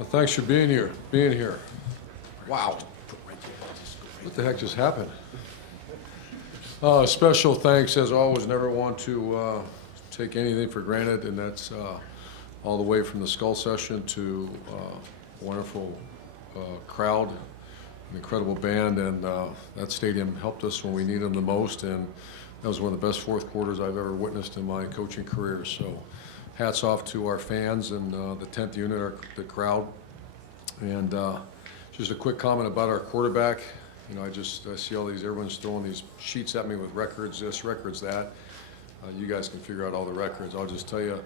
Well, thanks for being here. Wow. What the heck just happened? Special thanks, as always. Never want to take anything for granted, and that's all the way from the Skull Session to a wonderful crowd, an incredible band, and that stadium helped us when we needed them the most, and that was one of the best fourth quarters I've ever witnessed in my coaching career. So hats off to our fans and the 10th unit, the crowd. And just a quick comment about our quarterback. You know, I see all these, everyone's throwing these sheets at me with records this, records that. You guys can figure out all the records. I'll just tell you,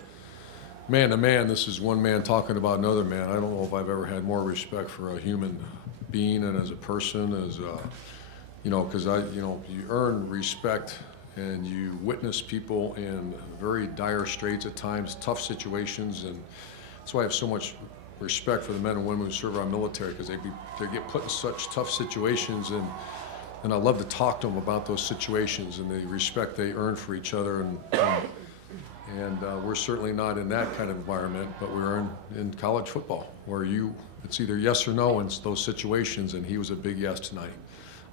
man to man, this is one man talking about another man. I don't know if I've ever had more respect for a human being and as a person, as you know, because you earn respect and you witness people in very dire straits at times, tough situations, and that's why I have so much respect for the men and women who serve our military, because they get put in such tough situations, and I love to talk to them about those situations and the respect they earn for each other, and we're certainly not in that kind of environment, but we're in college football where it's either yes or no in those situations, and he was a big yes tonight.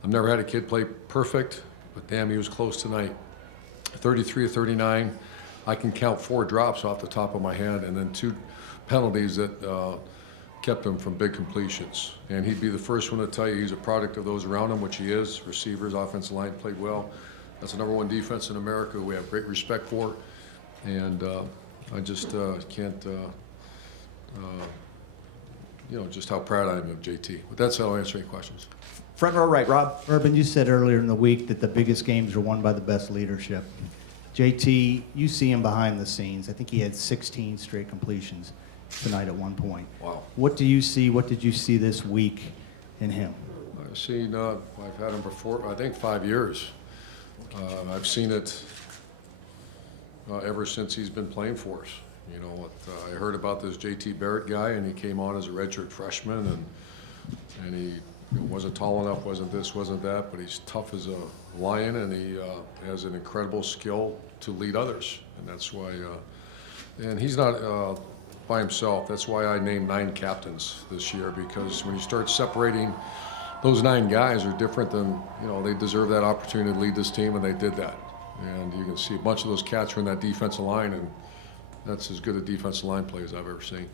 I've never had a kid play perfect, but damn, he was close tonight. 33 of 39. I can count 4 drops off the top of my head, and then 2 penalties that kept him from big completions. And he'd be the first one to tell you he's a product of those around him, which he is. Receivers, offensive line played well. That's the #1 defense in America we have great respect for. And I just can't, just how proud I am of JT. But that's how I'll answer any questions. Front row right, Rob. Urban, you said earlier in the week that the biggest games are won by the best leadership. JT, you see him behind the scenes. I think he had 16 straight completions tonight at one point. Wow. What do you see? What did you see this week in him? I've seen, I've had him for, I think, 5 years. I've seen it ever since he's been playing for us. You know, I heard about this JT Barrett guy, and he came on as a redshirt freshman, and he wasn't tall enough, wasn't this, wasn't that, but he's tough as a lion, and he has an incredible skill to lead others, and that's why, and he's not by himself. That's why I named 9 captains this year, because when you start separating, those 9 guys are different than, they deserve that opportunity to lead this team, and they did that. And you can see a bunch of those cats are in that defensive line, and that's as good a defensive line play as I've ever seen.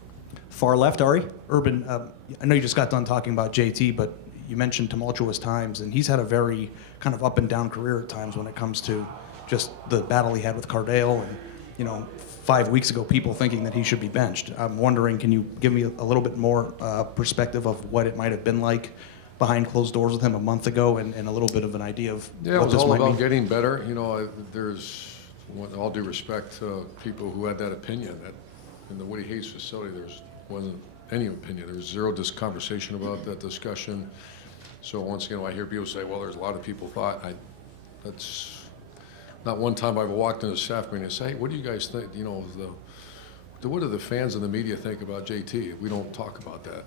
Far left, Ari. Urban, I know you just got done talking about JT, but you mentioned tumultuous times, and he's had a very kind of up and down career at times when it comes to just the battle he had with Cardale, and 5 weeks ago, people thinking that he should be benched. I'm wondering, can you give me a little bit more perspective of what it might have been like behind closed doors with him a month ago, and a little bit of an idea of Yeah, it what was this all might about mean? getting better. There's, with all due respect to people who had that opinion, that in the Woody Hayes facility there wasn't any opinion. There was zero conversation about that discussion. So once again, I hear people say, well, there's a lot of people thought. That's not one time I've walked into a staff meeting and say, hey, what do you guys think? What do the fans and the media think about JT? We don't talk about that.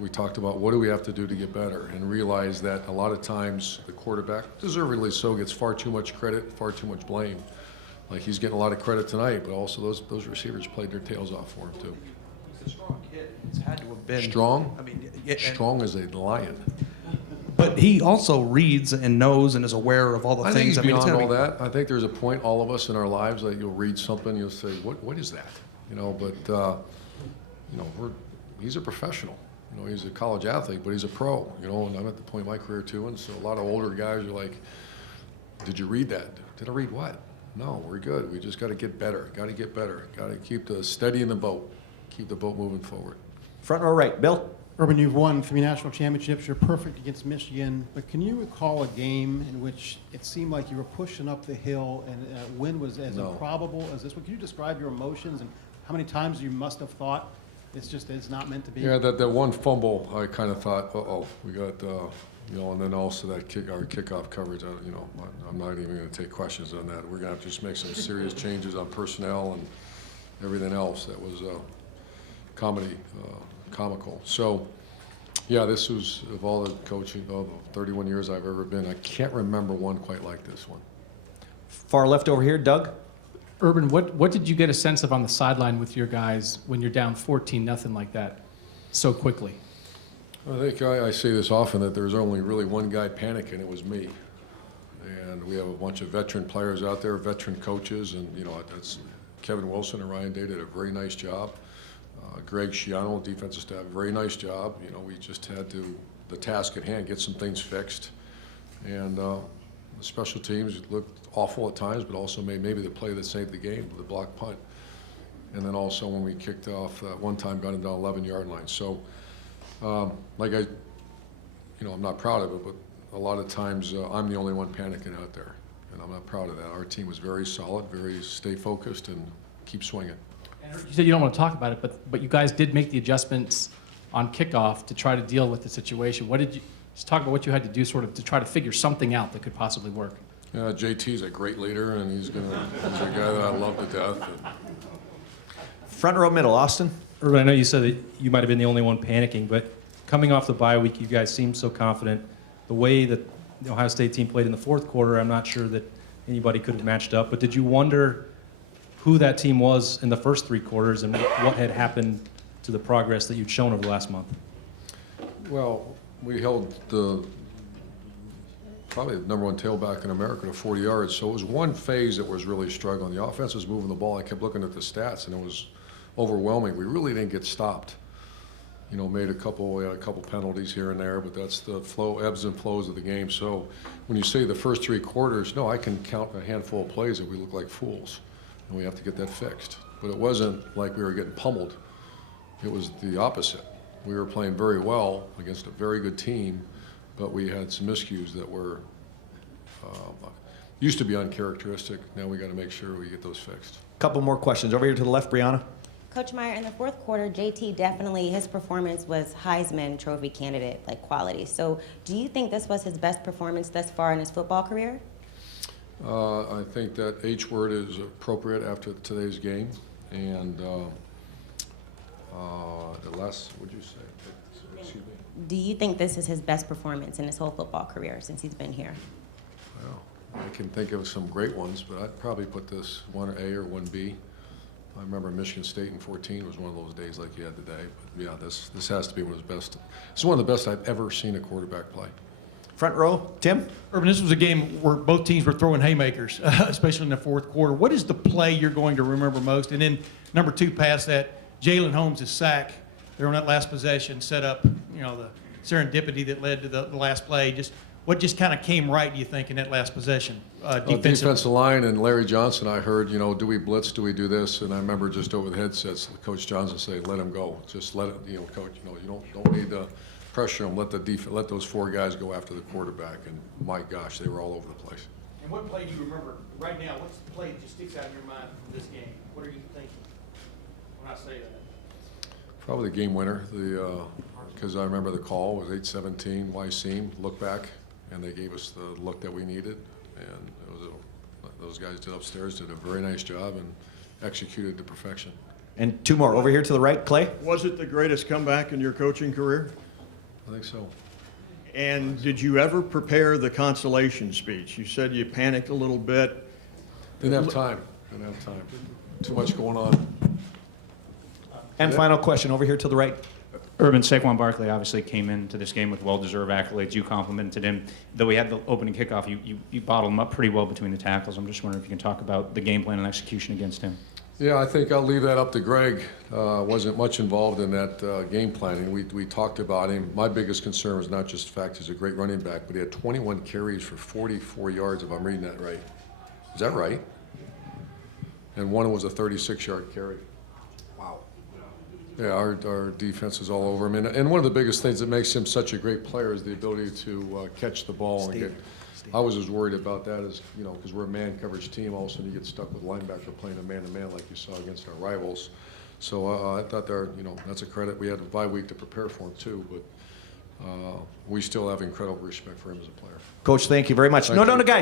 We talked about what do we have to do to get better, and realized that a lot of times the quarterback, deservedly so, gets far too much credit, far too much blame. Like he's getting a lot of credit tonight, but also those receivers played their tails off for him too. He's a strong kid. It's had to have been Strong? I mean, yeah, Strong as a lion. but he also reads and knows and is aware of all the I think things. he's beyond it's all gotta that. I think there's a point, all of us in our lives, that you'll read something, you'll say, what is that? He's a professional. He's a college athlete, but he's a pro. And I'm at the point in my career too, and so a lot of older guys are like, did you read that? Did I read what? No, we're good. We just got to get better. Got to get better. Got to keep the steady in the boat. Keep the boat moving forward. Front row right, Bill. Urban, you've won 3 national championships. You're perfect against Michigan. But can you recall a game in which it seemed like you were pushing up the hill and a win was as No. improbable as this one? Can you describe your emotions and how many times you must have thought it's not meant to be? Yeah, that one fumble, I kind of thought, we got, and then also that our kickoff coverage. I'm not even going to take questions on that. We're going to have to just make some serious changes on personnel and everything else. That was comical. So, yeah, this was, of all the coaching, of 31 years I've ever been, I can't remember one quite like this one. Far left over here, Doug. Urban, what did you get a sense of on the sideline with your guys when you're down 14-0 like that? so quickly? I think I say this often, that there's only really one guy panicking, it was me. And we have a bunch of veteran players out there, veteran coaches, and that's Kevin Wilson and Ryan Day did a very nice job. Greg Schiano, defensive staff, very nice job. We just had the task at hand, get some things fixed. And the special teams looked awful at times, but also made maybe the play that saved the game, the block punt. And then also when we kicked off, one time got it down 11-yard line. So, I'm not proud of it, but a lot of times I'm the only one panicking out there, and I'm not proud of that. Our team was very solid, very stay focused, and keep swinging. You said you don't want to talk about it, but you guys did make the adjustments on kickoff to try to deal with the situation. What did you just talk about what you had to do sort of to try to figure something out that could possibly work? JT's a great leader, and he's a guy that I love to death. Front row middle, Austin. Urban, I know you said that you might have been the only one panicking, but coming off the bye week, you guys seemed so confident. The way that the Ohio State team played in the fourth quarter, I'm not sure that anybody could have matched up. But did you wonder who that team was in the first three quarters and what had happened to the progress that you'd shown over the last month? Well, we held probably the number one tailback in America to 40 yards. So it was one phase that was really struggling. The offense was moving the ball. I kept looking at the stats, and it was overwhelming. We really didn't get stopped. We had a couple penalties here and there, but that's the ebbs and flows of the game. So when you say the first three quarters, no, I can count a handful of plays that we look like fools, and we have to get that fixed. But it wasn't like we were getting pummeled. It was the opposite. We were playing very well against a very good team, but we had some miscues that were used to be uncharacteristic. Now we got to make sure we get those fixed. Couple more questions. Over here to the left, Brianna. Coach Meyer, in the fourth quarter, JT definitely, his performance was Heisman Trophy candidate, like quality. So do you think this was his best performance thus far in his football career? I think that H word is appropriate after today's game. And the last, what'd you say? Excuse me? Do you think this is his best performance in his whole football career since he's been here? Well, I can think of some great ones, but I'd probably put this 1A or 1B. I remember Michigan State in 14 was one of those days like you had today. But yeah, this has to be one of his best. It's one of the best I've ever seen a quarterback play. Front row, Tim. Urban, this was a game where both teams were throwing haymakers, especially in the fourth quarter. What is the play you're going to remember most? And then number two, past that, Jalen Holmes' sack there on that last possession set up, the serendipity that led to the last play. What kind of came right, do you think, in that last possession? Defensive line and Larry Johnson, I heard, do we blitz, do we do this? And I remember just over the headsets, Coach Johnson say, let him go. Just let it, coach, you don't need to pressure him. Let those four guys go after the quarterback. And my gosh, they were all over the place. And what play do you remember right now? What's the play that just sticks out in your mind from this game? What are you thinking when I say that? Probably the game winner, because I remember the call was 8-17, Y-seam, look back, and they gave us the look that we needed. And those guys upstairs did a very nice job and executed to perfection. And two more. Over here to the right, Clay. Was it the greatest comeback in your coaching career? I think so. And did you ever prepare the consolation speech? You said you panicked a little bit. Didn't have time. Too much going on. And final question. Over here to the right. Urban, Saquon Barkley obviously came into this game with well-deserved accolades. You complimented him. Though he had the opening kickoff, you bottled him up pretty well between the tackles. I'm just wondering if you can talk about the game plan and execution against him. Yeah, I think I'll leave that up to Greg. Wasn't much involved in that game planning. We talked about him. My biggest concern was not just the fact he's a great running back, but he had 21 carries for 44 yards, if I'm reading that right. Is that right? And one was a 36-yard carry. Wow. Yeah, our defense is all over him. And one of the biggest things that makes him such a great player is the ability to catch the ball and get. I was as worried about that as, because we're a man coverage team, all of a sudden you get stuck with linebacker playing a man-to-man like you saw against our rivals. So I thought that's a credit. We had a bye week to prepare for him too, but we still have incredible respect for him as a player. Coach, thank you very much. Thank you. No, guys.